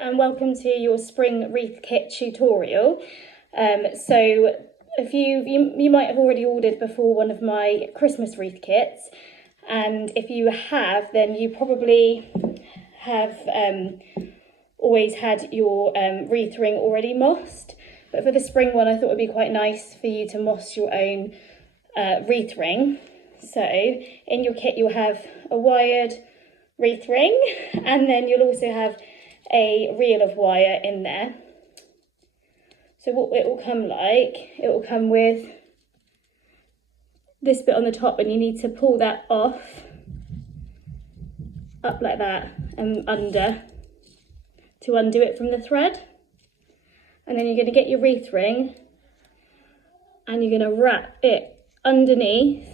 and welcome to your spring wreath kit tutorial. So if you might have already ordered before one of my Christmas wreath kits, and if you have, then you probably have always had your wreath ring already mossed. But for the spring one, I thought it would be quite nice for you to moss your own wreath ring. So in your kit you'll have a wired wreath ring, and then you'll also have a reel of wire in there. So what it will come like, it will come with this bit on the top, and you need to pull that off, up like that and under, to undo it from the thread. And then you're going to get your wreath ring and you're going to wrap it underneath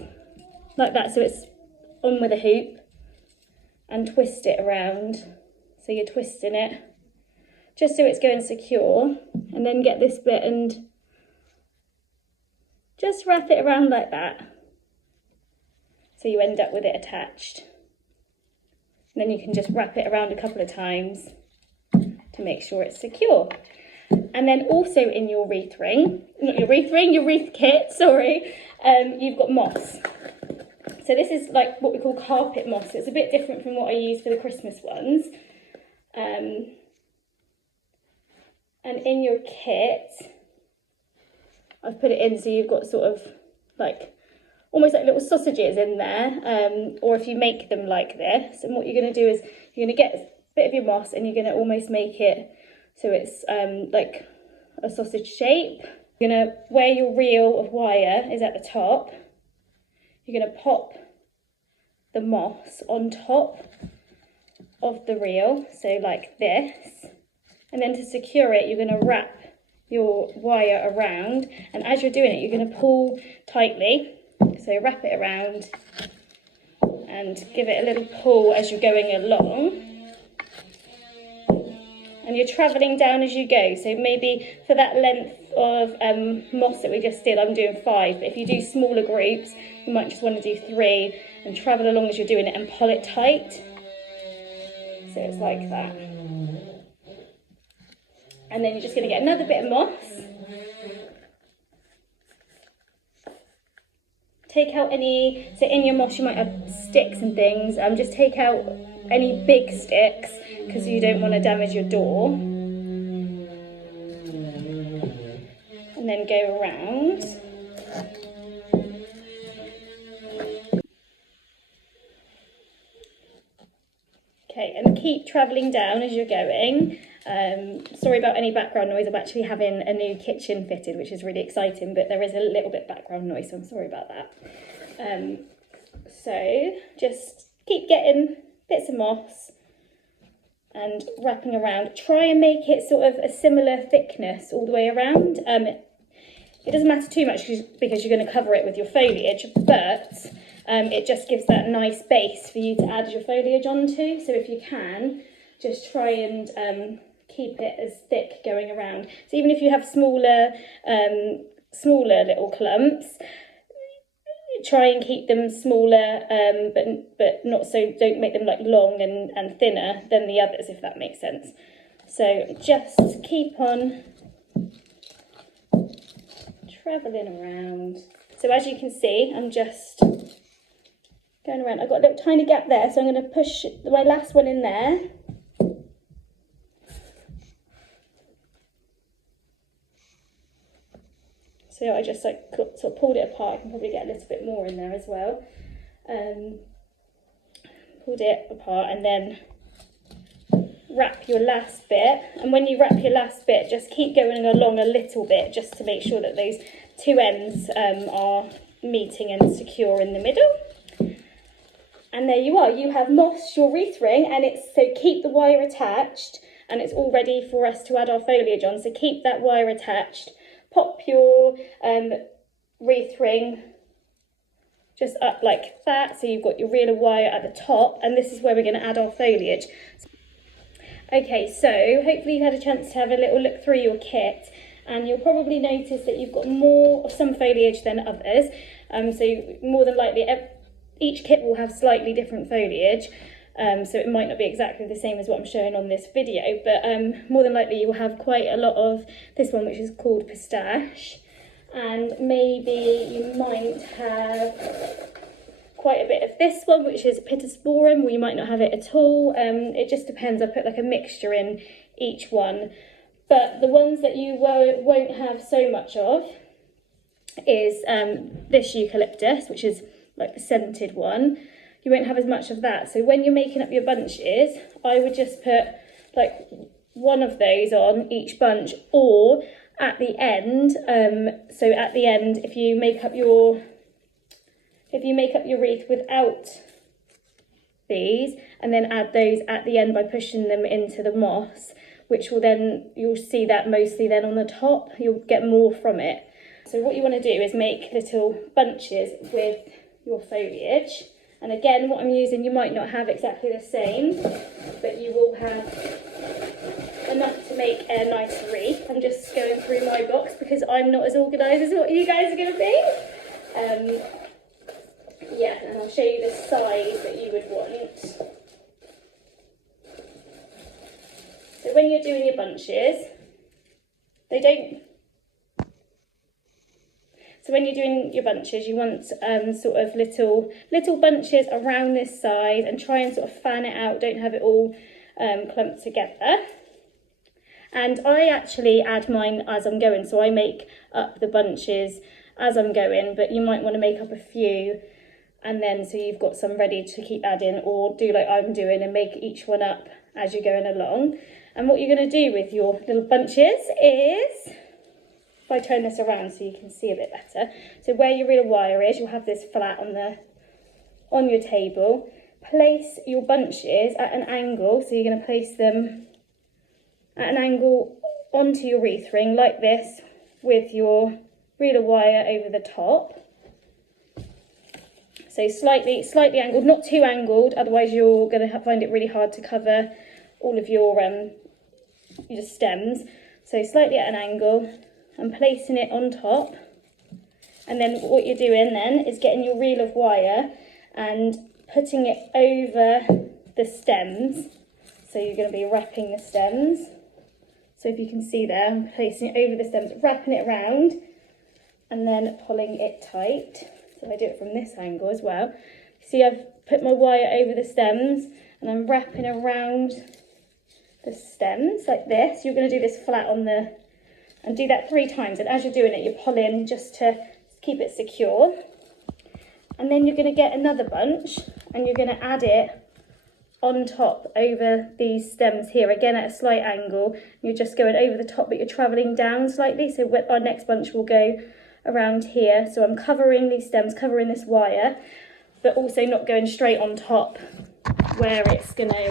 like that, so it's on with a hoop, and twist it around. So you're twisting it just so it's going secure, and then get this bit and just wrap it around like that, so you end up with it attached. And then you can just wrap it around a couple of times to make sure it's secure. And then also in your wreath ring, not your wreath ring, your wreath kit, sorry, you've got moss. So this is like what we call carpet moss. It's a bit different from what I use for the Christmas ones. And in your kit, I've put it in so you've got sort of like, almost like little sausages in there, or if you make them like this. And what you're going to do is you're going to get a bit of your moss and you're going to almost make it so it's like a sausage shape. You're going to, where your reel of wire is at the top, you're going to pop the moss on top of the reel, so like this. And then to secure it, you're going to wrap your wire around, and as you're doing it, you're going to pull tightly. So wrap it around and give it a little pull as you're going along. And you're travelling down as you go. So maybe for that length of moss that we just did, I'm doing 5. But if you do smaller groups, you might just want to do 3 and travel along as you're doing it and pull it tight. So it's like that. And then you're just going to get another bit of moss. Take out any, so in your moss you might have sticks and things, just take out any big sticks because you don't want to damage your door. And then go around. Okay, and keep travelling down as you're going. Sorry about any background noise. I'm actually having a new kitchen fitted, which is really exciting, but there is a little bit background noise, so I'm sorry about that. So just keep getting bits of moss and wrapping around. Try and make it sort of a similar thickness all the way around. It doesn't matter too much because you're going to cover it with your foliage, but it just gives that nice base for you to add your foliage onto. So if you can, just try and keep it as thick going around. So even if you have smaller little clumps, try and keep them smaller, but not so, don't make them like long and thinner than the others, if that makes sense. So just keep on travelling around. So as you can see, I'm just going around. I've got a little tiny gap there, so I'm going to push my last one in there. So I just like sort of pulled it apart. I can probably get a little bit more in there as well. Pulled it apart and then wrap your last bit. And when you wrap your last bit, just keep going along a little bit just to make sure that those two ends are meeting and secure in the middle. And there you are. You have mossed your wreath ring, and it's, so keep the wire attached, and it's all ready for us to add our foliage on. So keep that wire attached. Pop your wreath ring just up like that, so you've got your reel of wire at the top, and this is where we're going to add our foliage. Okay, so hopefully you had a chance to have a little look through your kit, and you'll probably notice that you've got more of some foliage than others. So more than likely each kit will have slightly different foliage. so it might not be exactly the same as what I'm showing on this video, but more than likely you will have quite a lot of this one, which is called pistache, and maybe you might have quite a bit of this one, which is pittosporum, or you might not have it at all. It just depends. I put like a mixture in each one, but the ones that you won't have so much of is this eucalyptus, which is like the scented one. You won't have as much of that. So when you're making up your bunches, I would just put like one of those on each bunch, or at the end. So at the end, if you make up your wreath without these, and then add those at the end by pushing them into the moss, which will then, you'll see that mostly then on the top, you'll get more from it. So what you want to do is make little bunches with your foliage. And again, what I'm using, you might not have exactly the same, but you will have enough to make a nice wreath. I'm just going through my box because I'm not as organised as what you guys are going to be. Yeah, and I'll show you the size that you would want. So when you're doing your bunches, So when you're doing your bunches, you want sort of little bunches around this size, and try and sort of fan it out. Don't have it all clumped together. And I actually add mine as I'm going, so I make up the bunches as I'm going, but you might want to make up a few, and then so you've got some ready to keep adding, or do like I'm doing and make each one up as you're going along. And what you're going to do with your little bunches is, if I turn this around so you can see a bit better, so where your real wire is, you'll have this flat on your table. Place your bunches at an angle, so you're going to place them at an angle onto your wreath ring like this, with your real wire over the top. So slightly angled, not too angled, otherwise you're going to find it really hard to cover all of your stems. So slightly at an angle, and placing it on top. And then what you're doing then is getting your reel of wire and putting it over the stems. So you're going to be wrapping the stems. So if you can see there, I'm placing it over the stems, wrapping it around, and then pulling it tight. So I do it from this angle as well. See, I've put my wire over the stems, and I'm wrapping around the stems like this. You're going to do this flat on the, and do that 3 times. And as you're doing it, you're pulling just to keep it secure. And then you're going to get another bunch, and you're going to add it on top over these stems here, again at a slight angle. You're just going over the top, but you're travelling down slightly. So our next bunch will go around here. So I'm covering these stems, covering this wire, but also not going straight on top where it's going to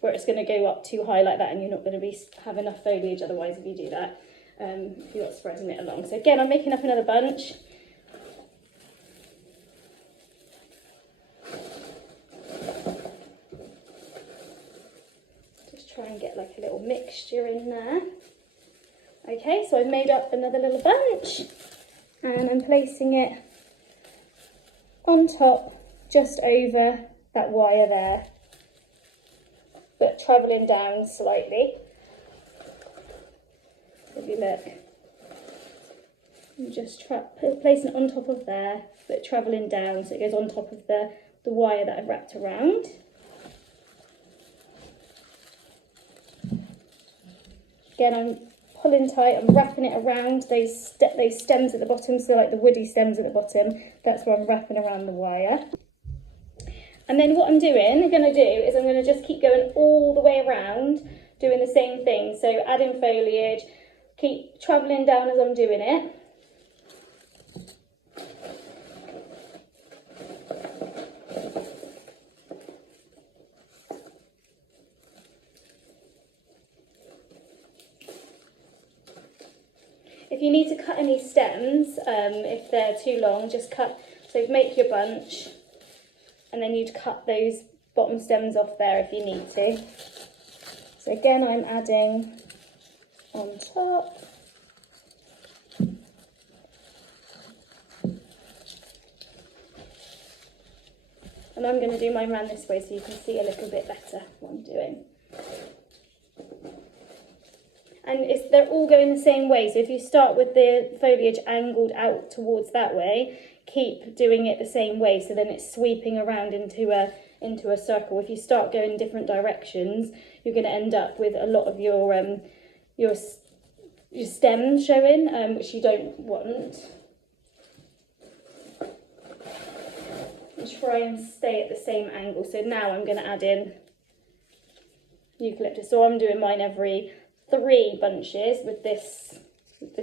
where it's going to go up too high like that, and you're not going to have enough foliage otherwise if you do that, if you're not spreading it along. So again, I'm making up another bunch. Just try and get like a little mixture in there. Okay, so I've made up another little bunch, and I'm placing it on top just over that wire there, but travelling down slightly. If you look, I'm just placing it on top of there, but travelling down so it goes on top of the wire that I've wrapped around. Again, I'm pulling tight, I'm wrapping it around those stems at the bottom, so like the woody stems at the bottom, that's where I'm wrapping around the wire. And then what I'm going to do is I'm going to just keep going all the way around, doing the same thing. So adding foliage, keep travelling down as I'm doing it. If you need to cut any stems, if they're too long, just cut. So make your bunch, and then you'd cut those bottom stems off there if you need to. So again, I'm adding on top. And I'm going to do mine around this way so you can see a little bit better what I'm doing. And they're all going the same way, so if you start with the foliage angled out towards that way, keep doing it the same way, so then it's sweeping around into a circle. If you start going different directions, you're going to end up with a lot of your stems showing, which you don't want. And try and stay at the same angle. So now I'm going to add in eucalyptus. So I'm doing mine every 3 bunches with this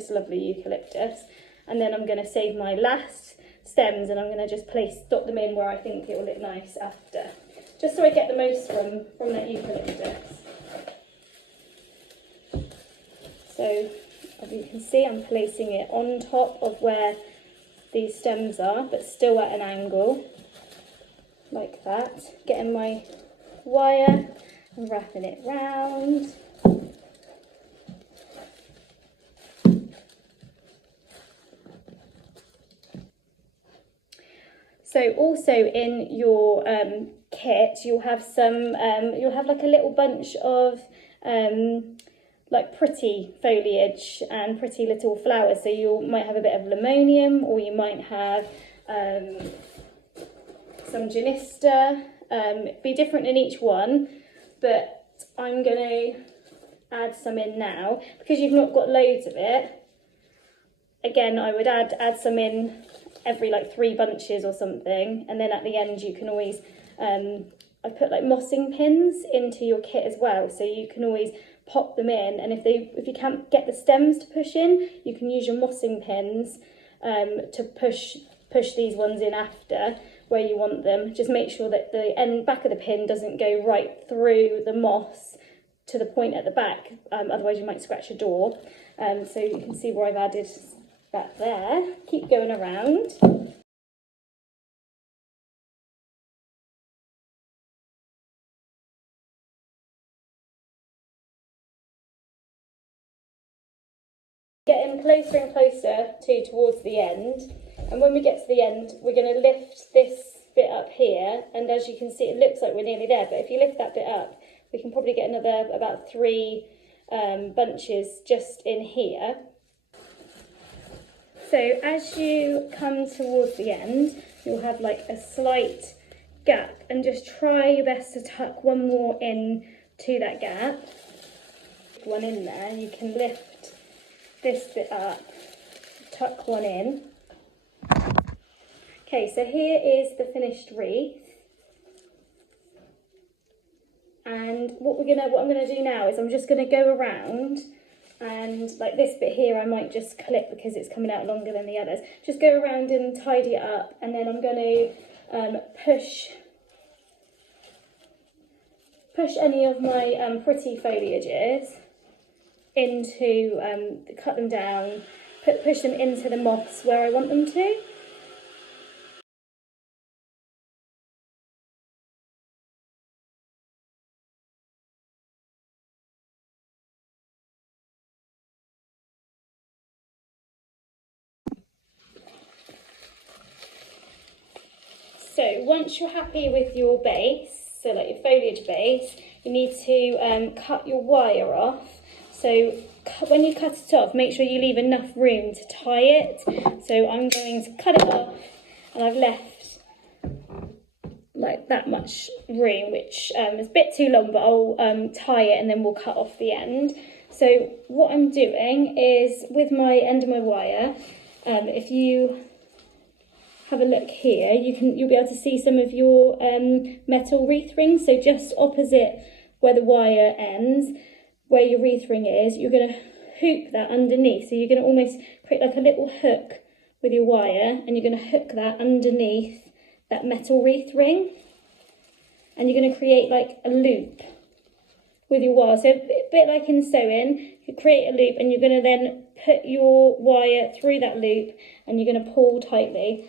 lovely eucalyptus, and then I'm going to save my last stems and I'm going to just dot them in where I think it will look nice after, just so I get the most from that eucalyptus. So as you can see, I'm placing it on top of where these stems are, but still at an angle like that, getting my wire and wrapping it round. So also in your kit, you'll have like a little bunch of like pretty foliage and pretty little flowers. So you might have a bit of limonium, or you might have some genista. Be different in each one, but I'm going to add some in now because you've not got loads of it. Again, I would add some in every like 3 bunches or something, and then at the end you can always I put like mossing pins into your kit as well, so you can always pop them in, and if you can't get the stems to push in, you can use your mossing pins to push these ones in after where you want them. Just make sure that the back of the pin doesn't go right through the moss to the point at the back, otherwise you might scratch a door. So you can see where I've added that there. Keep going around. Getting closer and closer towards the end, and when we get to the end we're going to lift this bit up here, and as you can see it looks like we're nearly there, but if you lift that bit up we can probably get another about 3 bunches just in here. So as you come towards the end, you'll have like a slight gap, and just try your best to tuck one more in to that gap. One in there, you can lift this bit up, tuck one in. Okay, so here is the finished wreath. And what I'm gonna do now is I'm just gonna go around, and like this bit here I might just clip because it's coming out longer than the others. Just go around and tidy it up, and then I'm going to push any of my pretty foliages into, cut them down, push them into the moss where I want them to. So once you're happy with your base, so like your foliage base, you need to cut your wire off. So when you cut it off, make sure you leave enough room to tie it. So I'm going to cut it off, and I've left like that much room, which is a bit too long, but I'll tie it and then we'll cut off the end. So what I'm doing is with my end of my wire, if you have a look here, you'll be able to see some of your metal wreath rings. So just opposite where the wire ends, where your wreath ring is, you're going to hoop that underneath. So you're going to almost create like a little hook with your wire, and you're going to hook that underneath that metal wreath ring, and you're going to create like a loop with your wire. So a bit like in sewing, you create a loop, and you're going to then put your wire through that loop, and you're going to pull tightly.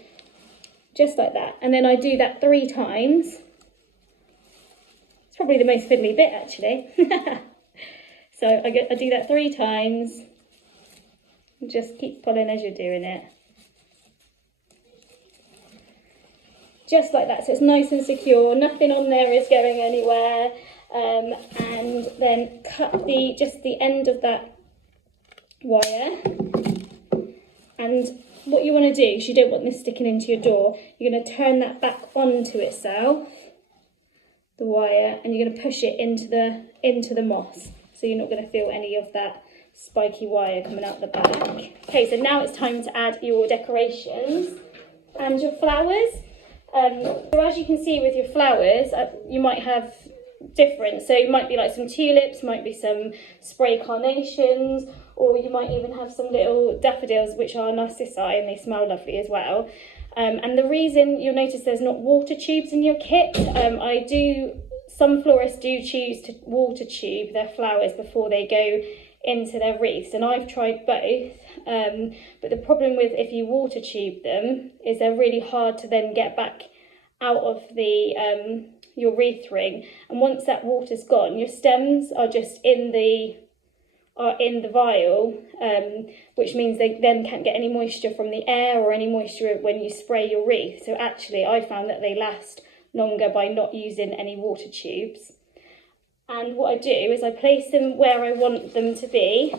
Just like that, and then I do that 3 times. It's probably the most fiddly bit actually. So I do that 3 times, and just keep pulling as you're doing it. just like that. So it's nice and secure, nothing on there is going anywhere. And then cut just the end of that wire. And what you want to do, because you don't want this sticking into your door, you're going to turn that back onto itself, the wire, and you're going to push it into the moss. So you're not going to feel any of that spiky wire coming out the back. Okay, so now it's time to add your decorations and your flowers. So as you can see with your flowers, you might have different. So it might be like some tulips, might be some spray carnations, or you might even have some little daffodils, which are narcissi, and they smell lovely as well. And the reason you'll notice there's not water tubes in your kit, some florists do choose to water tube their flowers before they go into their wreaths, and I've tried both. But the problem with if you water tube them is they're really hard to then get back out of the your wreath ring, and once that water's gone, your stems are just in the vial, which means they then can't get any moisture from the air or any moisture when you spray your wreath. So actually I found that they last longer by not using any water tubes. And what I do is I place them where I want them to be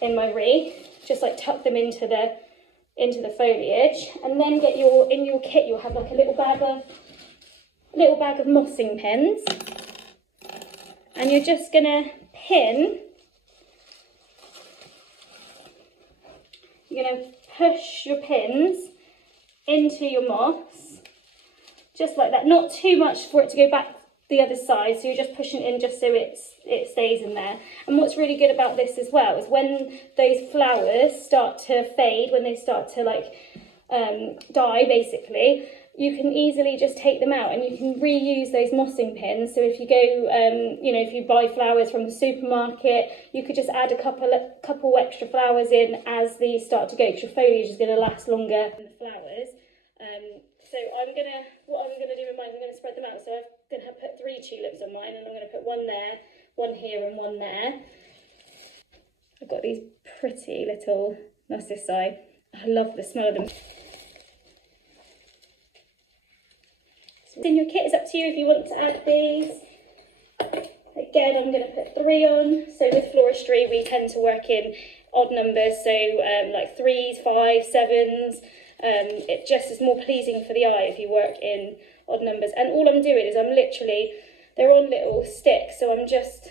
in my wreath, just like tuck them into the foliage, and then in your kit you'll have like a little bag of mossing pins, and you're just gonna push your pins into your moss, just like that. Not too much for it to go back the other side, so you're just pushing it in just so it stays in there. And what's really good about this as well is when those flowers start to fade, when they start to die basically, you can easily just take them out and you can reuse those mossing pins. So if you go, if you buy flowers from the supermarket, you could just add a couple extra flowers in as these start to go, because your foliage is going to last longer than the flowers. So what I'm gonna do with mine, I'm gonna spread them out. So I'm gonna put 3 tulips on mine, and I'm gonna put one there, one here, and one there. I've got these pretty little narcissi. I love the smell of them. In your kit, it's up to you if you want to add these. Again, I'm going to put 3 on. So with floristry, we tend to work in odd numbers, so like 3s, 5s, 7s. It just is more pleasing for the eye if you work in odd numbers. And all I'm doing is they're on little sticks, so I'm just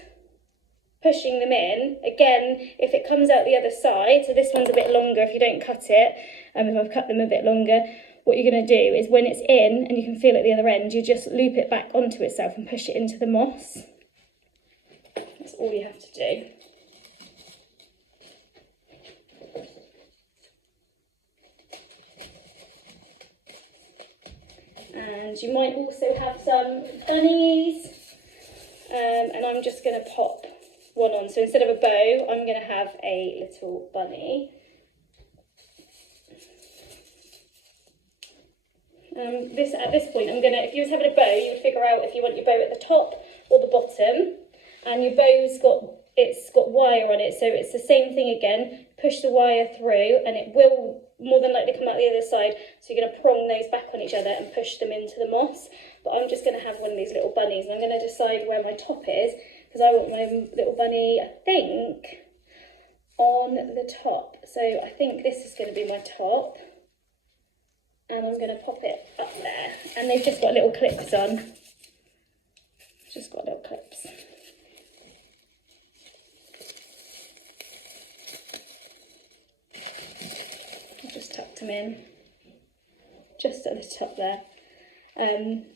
pushing them in. Again, if it comes out the other side, so this one's a bit longer if you don't cut it, if I've cut them a bit longer, what you're going to do is when it's in and you can feel at the other end, you just loop it back onto itself and push it into the moss. That's all you have to do. And you might also have some bunnies, and I'm just going to pop one on. So instead of a bow, I'm going to have a little bunny. At this point, if you was having a bow, you would figure out if you want your bow at the top or the bottom, and your bow's got wire on it, so it's the same thing again. Push the wire through, and it will more than likely come out the other side. So you're going to prong those back on each other and push them into the moss. But I'm just going to have one of these little bunnies, and I'm going to decide where my top is, because I want my little bunny, I think, on the top. So I think this is going to be my top. And I'm going to pop it up there. And they've just got little clips on. Just got little clips. I've just tucked them in. Just at the top there.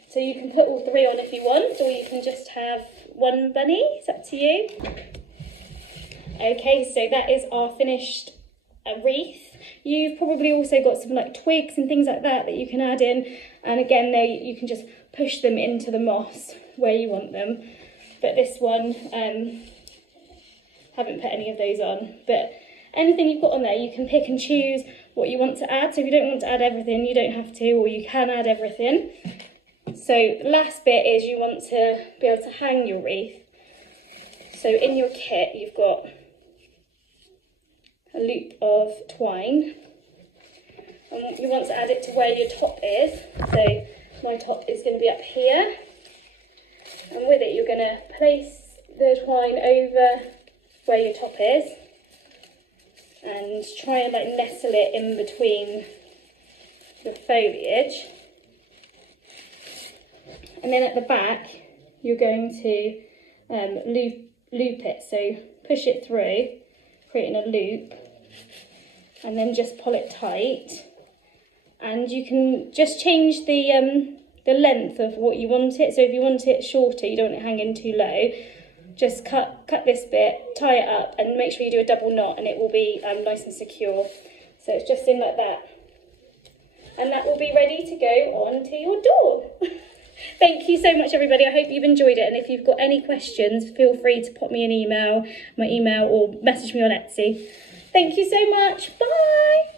So you can put all 3 on if you want, or you can just have one bunny. It's up to you. Okay, so that is our finished wreath. You've probably also got some like twigs and things like that you can add in, and again you can just push them into the moss where you want them. But this one, haven't put any of those on, but anything you've got on there you can pick and choose what you want to add. So if you don't want to add everything, you don't have to, or you can add everything. So the last bit is you want to be able to hang your wreath. So in your kit you've got a loop of twine, And you want to add it to where your top is. So my top is going to be up here. And with it, you're going to place the twine over where your top is. And try and like nestle it in between the foliage. And then at the back, you're going to loop it. So push it through, creating a loop, and then just pull it tight. And you can just change the length of what you want it. So if you want it shorter, you don't want it hanging too low, just cut this bit, tie it up, and make sure you do a double knot, and it will be nice and secure. So it's just in like that. And that will be ready to go onto your door. Thank you so much, everybody. I hope you've enjoyed it. And if you've got any questions, feel free to pop me an email, or message me on Etsy. Thank you so much. Bye.